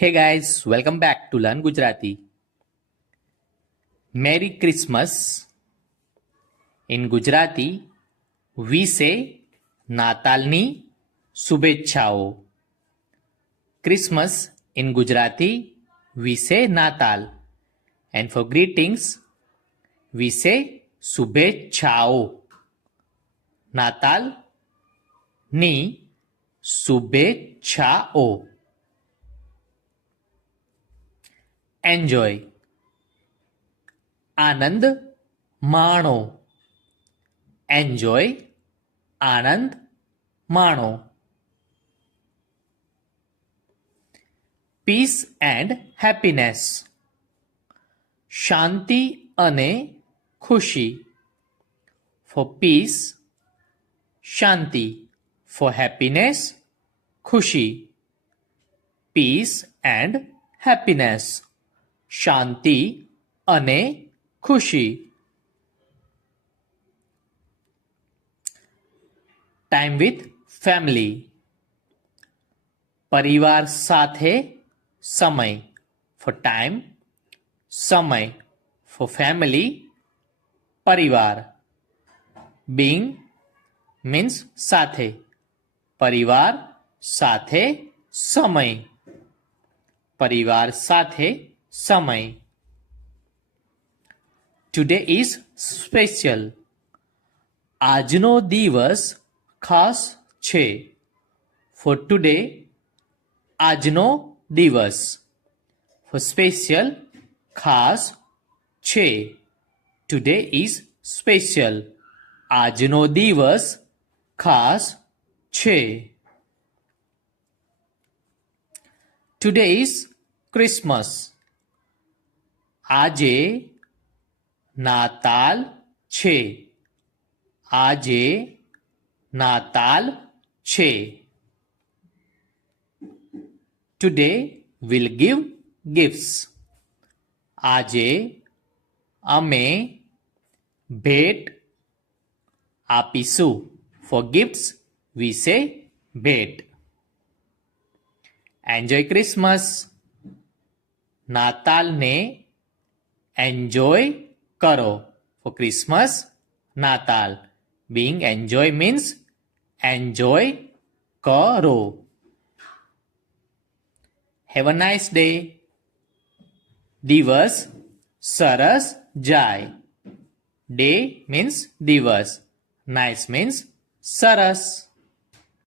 Hey guys, welcome back to Learn Gujarati. Merry Christmas. In Gujarati, we say Natalni શુભેચ્છાઓ. Christmas in Gujarati, we say Natal. And for greetings, we say શુભેચ્છાઓ. Natal ni શુભેચ્છાઓ. Enjoy. આનંદ માણો. Enjoy આનંદ માણો. Peace and happiness શાંતિ અને ખુશી. Four piece શાંતિ, four happiness ખુશી. Peace and happiness શાંતિ અને ખુશી. ટાઈમ વિથ ફેમિલી પરિવાર સાથે સમય. ફોર ટાઈમ સમય, ફોર ફેમિલી પરિવાર. બીંગ મીન્સ સાથે, પરિવાર સાથે સમય. પરિવાર સાથે સમય. ટુડે ઇઝ સ્પેશિયલ આજનો દિવસ ખાસ છે. ફોર ટુડે આજનો દિવસ, ફોર સ્પેશિયલ ખાસ છે. ટુડે ઇઝ સ્પેશિયલ આજનો દિવસ ખાસ છે. ટુડે ઇઝ ક્રિસમસ આજે નાતાલ છે. આજે નાતાલ છે. ટુડે વિલ ગીવ ગિફ્ટ્સ આજે અમે ભેટ આપીશું. ફોર ગિફ્ટ્સ વી સે ભેટ. એન્જોય ક્રિસમસ નાતાલને એન્જોય કરો. ફોર ક્રિસમસ નાતાલ. Being enjoy means enjoy કરો. Have a nice day. દિવસ સરસ જાય. Day means દિવસ. Nice means સરસ.